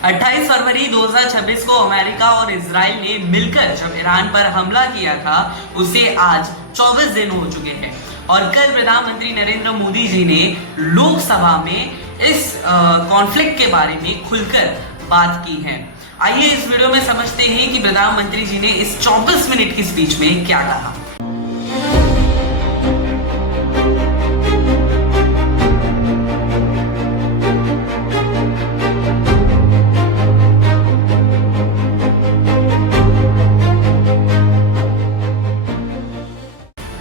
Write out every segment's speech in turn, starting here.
28 फरवरी 2026 को अमेरिका और इजराइल ने मिलकर जब ईरान पर हमला किया था, उसे आज 24 दिन हो चुके हैं और कल प्रधानमंत्री नरेंद्र मोदी जी ने लोकसभा में इस कॉन्फ्लिक्ट के बारे में खुलकर बात की है। आइए इस वीडियो में समझते हैं कि प्रधानमंत्री जी ने इस 24 मिनट की स्पीच में क्या कहा।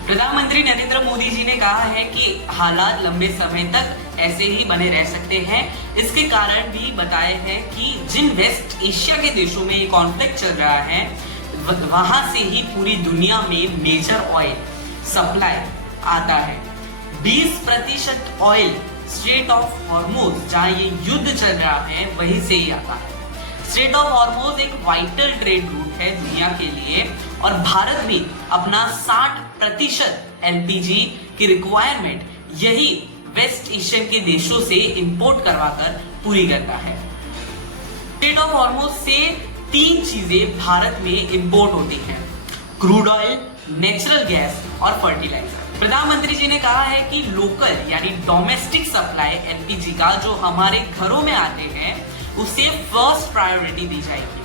प्रधानमंत्री नरेंद्र मोदी जी ने कहा है कि हालात लंबे समय तक ऐसे ही बने रह सकते हैं। इसके कारण भी बताए हैं कि जिन वेस्ट एशिया के देशों में ये कॉन्फ्लिक्ट चल रहा है, वहां से ही पूरी दुनिया में मेजर ऑयल सप्लाई आता है। 20% ऑयल स्ट्रेट ऑफ हॉर्मोज, जहां ये युद्ध चल रहा है, वहीं से ही आता है। स्ट्रेट ऑफ हॉर्मोज एक वाइटल ट्रेड रूट है दुनिया के लिए और भारत भी अपना 60% एलपीजी की रिक्वायरमेंट यही वेस्ट एशियन के देशों से इंपोर्ट करवाकर पूरी करता है। स्ट्रेट ऑफ हॉर्मोज से 3 चीजें भारत में इंपोर्ट होती हैं: क्रूड ऑयल, नेचुरल गैस और फर्टिलाइजर। प्रधानमंत्री जी ने कहा है कि लोकल यानी डोमेस्टिक सप्लाई एलपीजी का जो हमारे घरों में आते हैं उसे फर्स्ट प्रायोरिटी दी जाएगी।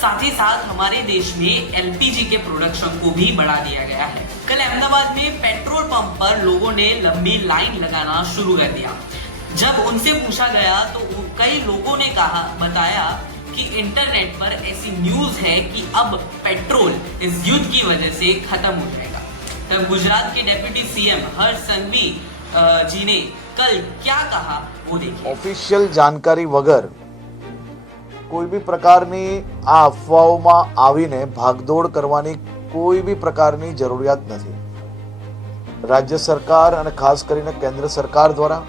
साथ ही साथ हमारे देश में एलपीजी के प्रोडक्शन को भी बढ़ा दिया गया है। कल अहमदाबाद में पेट्रोल पंप पर लोगों ने लंबी लाइन लगाना शुरू कर दिया। जब उनसे पूछा गया तो कई लोगों ने बताया कि इंटरनेट पर ऐसी न्यूज है कि अब पेट्रोल इस युद्ध की वजह से खत्म हो जाएगा। तब गुजरात के डेप्यूटी सीएम हर्ष संघवी जी ने कल क्या कहा वो देखिए। ऑफिशियल जानकारी वગર કોઈ બી પ્રકારની આ અફવાઓમાં આવીને ભાગદોડ કરવાની કોઈ બી પ્રકારની જરૂરિયાત નથી। રાજ્ય સરકાર અને ખાસ કરીને કેન્દ્ર સરકાર દ્વારા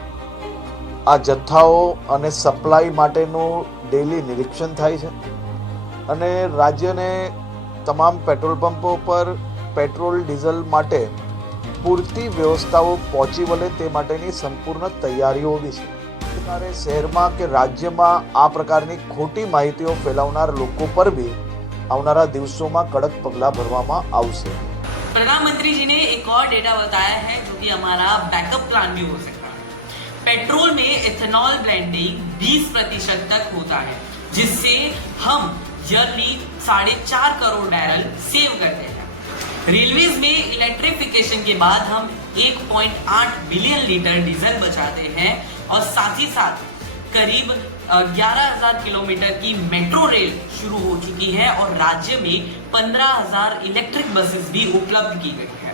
આ જથ્થાઓ અને સપ્લાય માટેનું ડેલી નિરીક્ષણ થાય છે અને રાજ્યને તમામ પેટ્રોલ પંપો પર પેટ્રોલ ડીઝલ માટે પૂરતી વ્યવસ્થાઓ પહોંચી વળે તે માટેની સંપૂર્ણ તૈયારીઓ બી છે। सरकारे शहरमा के राज्य में आ प्रकार की खोटी माहितीओ फैलावनार लोगों पर भी आवनारा दिवसों में कड़क पगला भरवामां आवशे। प्रधानमंत्री जी ने एक और डेटा बताया है जो कि हमारा बैकअप प्लान भी हो सकता है। पेट्रोल में इथेनॉल ब्लेंडिंग 20% तक होता है, जिससे हम ईयरली 4.5 करोड़ बैरल सेव करते हैं। रेलवेज में इलेक्ट्रिफिकेशन के बाद हम 1.8 बिलियन लीटर डीजल बचाते हैं और साथ ही साथ करीब 11,000 किलोमीटर की मेट्रो रेल शुरू हो चुकी है और राज्य में 15,000 इलेक्ट्रिक बसेस भी उपलब्ध की गई है।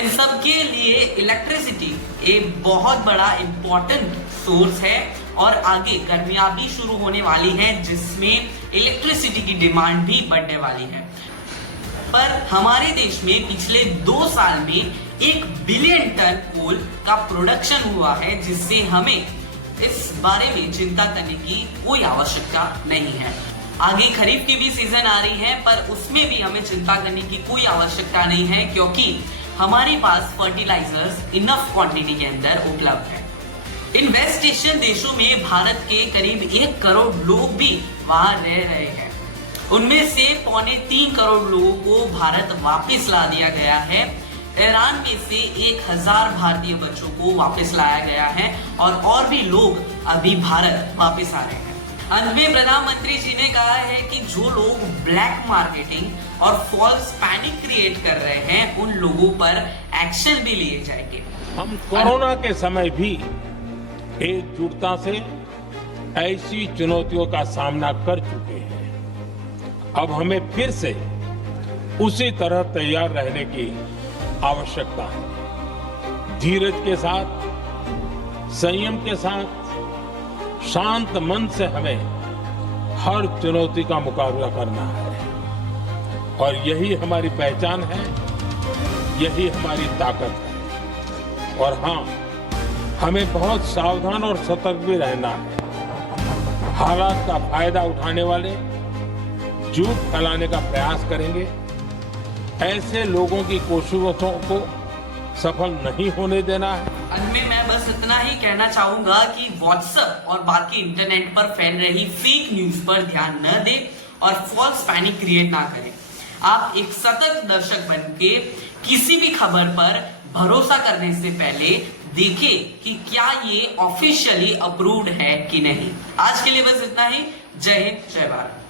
इन सब के लिए इलेक्ट्रिसिटी एक बहुत बड़ा इंपॉर्टेंट सोर्स है और आगे गर्मियां भी शुरू होने वाली हैं, जिसमें इलेक्ट्रिसिटी की डिमांड भी बढ़ने वाली है। पर हमारे देश में पिछले 2 साल में 1 बिलियन टन कोल का प्रोडक्शन हुआ है, जिससे हमें इस बारे में चिंता करने की कोई आवश्यकता नहीं है। आगे खरीफ की भी सीजन आ रही है, पर उसमें भी हमें चिंता करने की कोई आवश्यकता नहीं है, क्योंकि हमारे पास फर्टिलाइजर्स इनफ क्वांटिटी के अंदर उपलब्ध है। इन वेस्ट एशियन देशों में भारत के करीब 1 करोड़ लोग भी वहां रह रहे हैं। उनमें से 3.25 करोड़ लोगों को भारत वापस ला दिया गया है। ईरान में से 1000 भारतीय बच्चों को वापस लाया गया है और भी लोग अभी भारत वापस आ रहे हैं। अंत में प्रधानमंत्री जी ने कहा है कि जो लोग ब्लैक मार्केटिंग और फॉल्स पैनिक क्रिएट कर रहे हैं, उन लोगों पर एक्शन भी लिए जाएंगे। हम कोरोना के समय भी एकजुटता से ऐसी चुनौतियों का सामना कर चुके हैं। अब हमें फिर से उसी तरह तैयार रहने की आवश्यकता है। धीरज के साथ, संयम के साथ, शांत मन से हमें हर चुनौती का मुकाबला करना है और यही हमारी पहचान है, यही हमारी ताकत है। और हाँ, हमें बहुत सावधान और सतर्क भी रहना है। हालात का फायदा उठाने वाले झूठ फैलाने का प्रयास करेंगे। ऐसे लोगों की कोशिशों को सफल नहीं होने देना है। अंत में मैं बस इतना ही कहना चाहूंगा कि व्हाट्सएप और बाकी इंटरनेट पर फैल रही फेक न्यूज पर ध्यान न दें और फॉल्स पैनिक क्रिएट ना करें। आप एक सतत दर्शक बन के किसी भी खबर पर भरोसा करने से पहले देखें कि क्या ये ऑफिशियली अप्रूव्ड है कि नहीं। आज के लिए बस इतना ही। जय हिंद, जय भारत।